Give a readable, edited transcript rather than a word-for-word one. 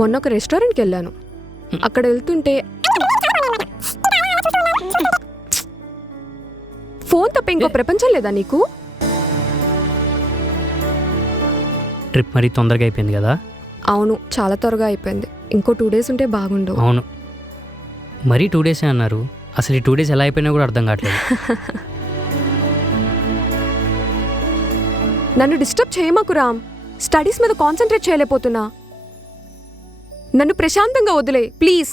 మొన్న ఒక రెస్టారెంట్కి వెళ్ళాను. అక్కడ వెళ్తుంటే ఫోన్ తప్ప ఇంకో ప్రపంచం లేదా నీకు? ట్రిప్ మరీ తొందరగా అయిపోయింది కదా. అవును, చాలా త్వరగా అయిపోయింది. ఇంకో 2 days ఉంటే బాగుండు. అవును, మరీ 2 days అన్నారు. అసలు ఈ 2 days ఎలా అయిపోయినా కూడా అర్థం కావట్లేదు. నన్ను డిస్టర్బ్ చేయమాకు రామ్. స్టడీస్ మీద కాన్సన్ట్రేట్ చేయలేకపోతున్నా. నన్ను ప్రశాంతంగా వదిలే ప్లీజ్.